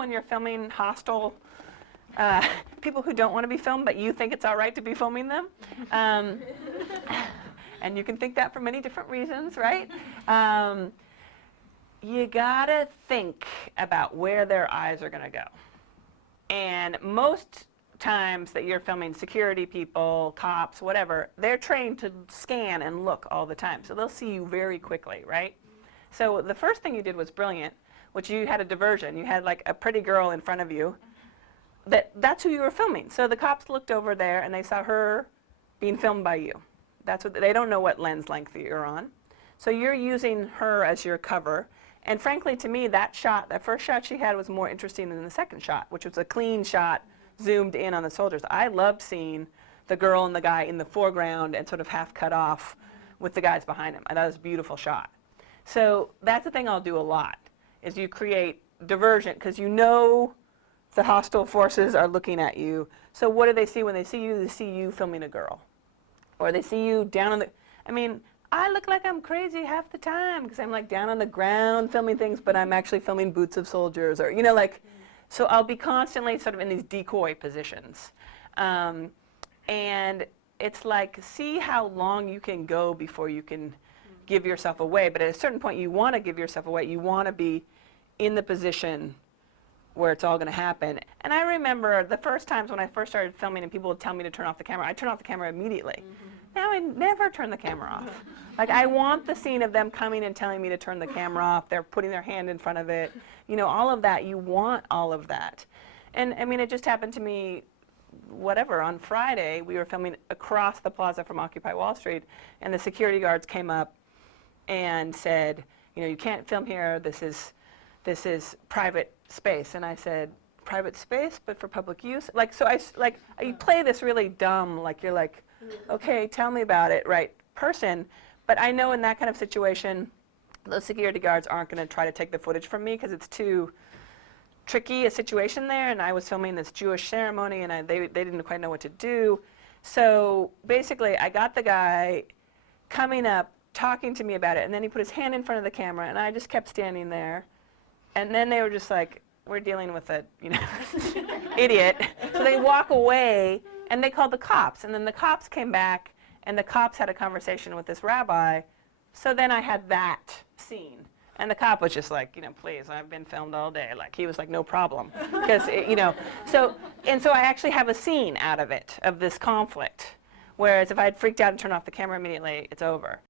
when you're filming hostile people who don't want to be filmed, but you think it's all right to be filming them. And you can think that for many different reasons, right? You gotta think about where their eyes are gonna go. And most times that you're filming security people, cops, whatever, they're trained to scan and look all the time. So they'll see you very quickly, right? So the first thing you did was brilliant, which you had a diversion. You had like a pretty girl in front of you. That's who you were filming. So the cops looked over there and they saw her being filmed by you. That's what they don't know what lens length you're on. So you're using her as your cover. And frankly, to me, that first shot she had was more interesting than the second shot, which was a clean shot zoomed in on the soldiers. I loved seeing the girl and the guy in the foreground and sort of half cut off with the guys behind them. And that was a beautiful shot. So that's the thing I'll do a lot, is you create diversion, because you know the hostile forces are looking at you. So what do they see when they see you? They see you filming a girl. Or they see you down on the, I mean, I look like I'm crazy half the time because I'm like down on the ground filming things, but I'm actually filming boots of soldiers, or, you know, like, so I'll be constantly sort of in these decoy positions. And it's like, see how long you can go before you can give yourself away. But at a certain point, you want to give yourself away. You want to be in the position where it's all going to happen. And I remember the first times when I first started filming and people would tell me to turn off the camera, I'd turn off the camera immediately. Now I never turn the camera off. Like, I want the scene of them coming and telling me to turn the camera off. They're putting their hand in front of it. You know, all of that. You want all of that. And I mean, it just happened to me, whatever, on Friday, we were filming across the plaza from Occupy Wall Street, and the security guards came up and said, you know, you can't film here. This is private space. And I said, private space, but for public use? Like, so you play this really dumb, like, you're like, okay, tell me about it, right, person. But I know in that kind of situation, those security guards aren't going to try to take the footage from me because it's too tricky a situation there. And I was filming this Jewish ceremony, and they didn't quite know what to do. So basically, I got the guy coming up, talking to me about it, and then he put his hand in front of the camera, and I just kept standing there. And then they were just like, we're dealing with a, you know, idiot. So they walk away, and they called the cops. And then the cops came back, and the cops had a conversation with this rabbi. So then I had that scene. And the cop was just like, you know, please, I've been filmed all day. Like, he was like, no problem. Because, you know, so I actually have a scene out of it, of this conflict. Whereas if I had freaked out and turned off the camera immediately, it's over.